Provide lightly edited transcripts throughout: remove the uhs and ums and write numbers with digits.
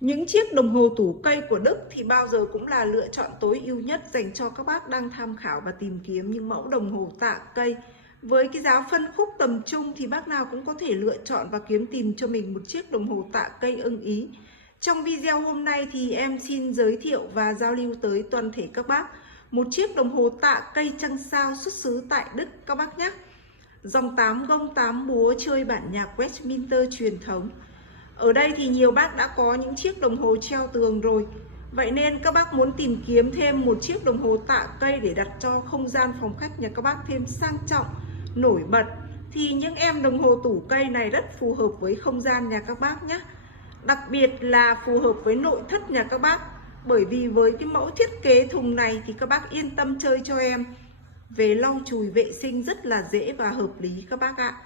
Những chiếc đồng hồ tủ cây của Đức thì bao giờ cũng là lựa chọn tối ưu nhất dành cho các bác đang tham khảo và tìm kiếm những mẫu đồng hồ tạ cây. Với cái giá phân khúc tầm trung thì bác nào cũng có thể lựa chọn và kiếm tìm cho mình một chiếc đồng hồ tạ cây ưng ý. Trong video hôm nay thì em xin giới thiệu và giao lưu tới toàn thể các bác một chiếc đồng hồ tạ cây trăng sao xuất xứ tại Đức các bác nhé. Dòng 8 gông 8 búa chơi bản nhạc Westminster truyền thống. Ở đây thì nhiều bác đã có những chiếc đồng hồ treo tường rồi. Vậy nên các bác muốn tìm kiếm thêm một chiếc đồng hồ tạ cây để đặt cho không gian phòng khách nhà các bác thêm sang trọng, nổi bật, thì những em đồng hồ tủ cây này rất phù hợp với không gian nhà các bác nhé. Đặc biệt là phù hợp với nội thất nhà các bác. Bởi vì với cái mẫu thiết kế thùng này thì các bác yên tâm chơi cho em. Về lau chùi vệ sinh rất là dễ và hợp lý các bác ạ.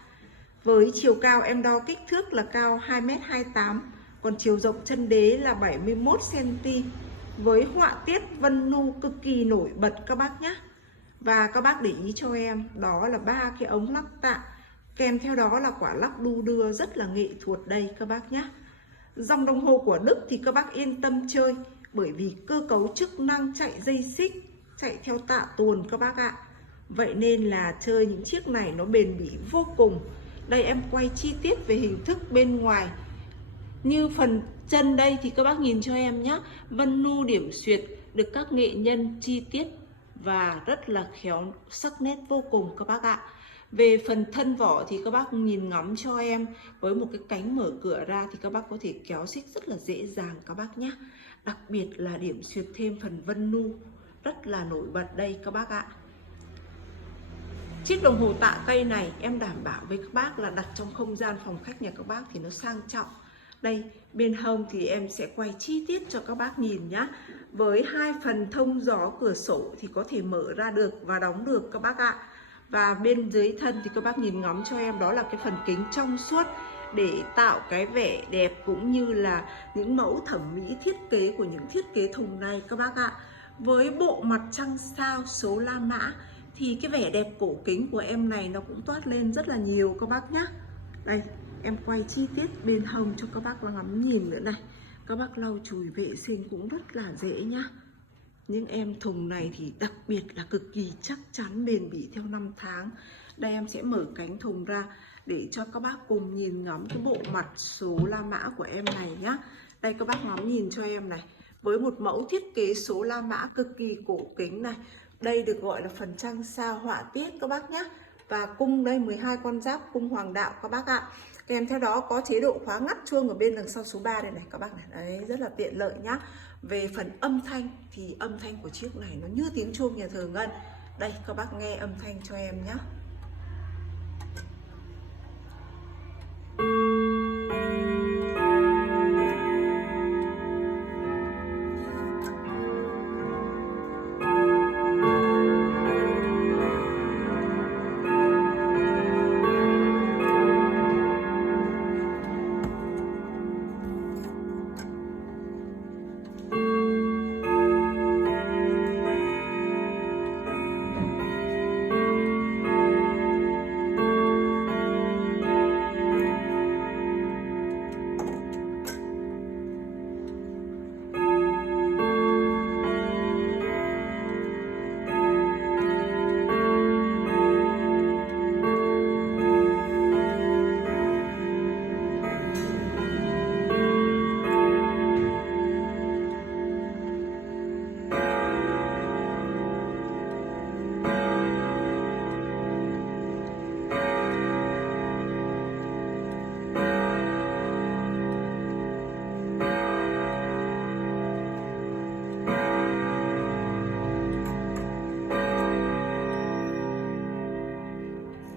Với chiều cao em đo kích thước là cao 2m28, còn chiều rộng chân đế là 71cm. Với họa tiết vân nu cực kỳ nổi bật các bác nhé. Và các bác để ý cho em, đó là 3 cái ống lắc tạ, kèm theo đó là quả lắc đu đưa rất là nghệ thuật đây các bác nhé. Dòng đồng hồ của Đức thì các bác yên tâm chơi, bởi vì cơ cấu chức năng chạy dây xích, chạy theo tạ tuồn các bác ạ. Vậy nên là chơi những chiếc này nó bền bỉ vô cùng. Đây em quay chi tiết về hình thức bên ngoài. Như phần chân đây thì các bác nhìn cho em nhé. Vân nu điểm xuyệt được các nghệ nhân chi tiết và rất là khéo, sắc nét vô cùng các bác ạ. Về phần thân vỏ thì các bác nhìn ngắm cho em, với một cái cánh mở cửa ra thì các bác có thể kéo xích rất là dễ dàng các bác nhé. Đặc biệt là điểm xuyệt thêm phần vân nu rất là nổi bật đây các bác ạ. Chiếc đồng hồ tạ cây này em đảm bảo với các bác là đặt trong không gian phòng khách nhà các bác thì nó sang trọng. Đây, bên hông thì em sẽ quay chi tiết cho các bác nhìn nhé. Với hai phần thông gió cửa sổ thì có thể mở ra được và đóng được các bác ạ. Và bên dưới thân thì các bác nhìn ngắm cho em, đó là cái phần kính trong suốt để tạo cái vẻ đẹp cũng như là những mẫu thẩm mỹ thiết kế của những thiết kế thùng này các bác ạ. Với bộ mặt trăng sao số La Mã thì cái vẻ đẹp cổ kính của em này nó cũng toát lên rất là nhiều các bác nhé. Đây, em quay chi tiết bên hông cho các bác ngắm nhìn nữa này. Các bác lau chùi vệ sinh cũng rất là dễ nhá. Những em thùng này thì đặc biệt là cực kỳ chắc chắn, bền bỉ theo năm tháng. Đây em sẽ mở cánh thùng ra để cho các bác cùng nhìn ngắm cái bộ mặt số La Mã của em này nhá. Đây các bác ngắm nhìn cho em này. Với một mẫu thiết kế số La Mã cực kỳ cổ kính này. Đây được gọi là phần trăng sao họa tiết các bác nhé. Và cung đây 12 con giáp cung hoàng đạo các bác ạ. Kèm theo đó có chế độ khóa ngắt chuông ở bên đằng sau số 3 đây này các bác này. Đấy, rất là tiện lợi nhá. Về phần âm thanh thì âm thanh của chiếc này nó như tiếng chuông nhà thờ Ngân. Đây các bác nghe âm thanh cho em nhé.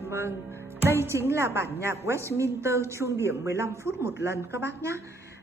Vâng, đây chính là bản nhạc Westminster chuông điểm 15 phút một lần các bác nhé.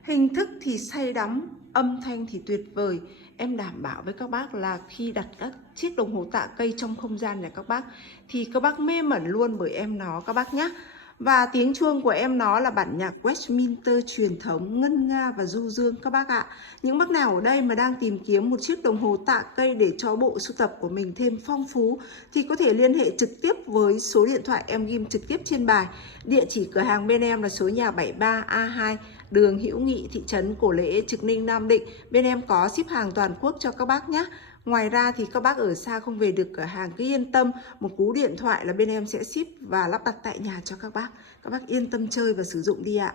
Hình thức thì say đắm, âm thanh thì tuyệt vời. Em đảm bảo với các bác là khi đặt các chiếc đồng hồ tạ cây trong không gian nhà các bác thì các bác mê mẩn luôn bởi em nó các bác nhé. Và tiếng chuông của em nó là bản nhạc Westminster truyền thống, ngân nga và du dương các bác ạ. Những bác nào ở đây mà đang tìm kiếm một chiếc đồng hồ tạ cây để cho bộ sưu tập của mình thêm phong phú thì có thể liên hệ trực tiếp với số điện thoại em ghim trực tiếp trên bài. Địa chỉ cửa hàng bên em là số nhà 73A2 đường Hữu Nghị, thị trấn Cổ Lễ, Trực Ninh, Nam Định. Bên em có ship hàng toàn quốc cho các bác nhé. Ngoài ra thì các bác ở xa không về được cửa hàng cứ yên tâm, một cú điện thoại là bên em sẽ ship và lắp đặt tại nhà cho các bác. Các bác yên tâm chơi và sử dụng đi ạ.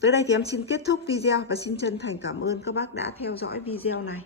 Tới đây thì em xin kết thúc video và xin chân thành cảm ơn các bác đã theo dõi video này.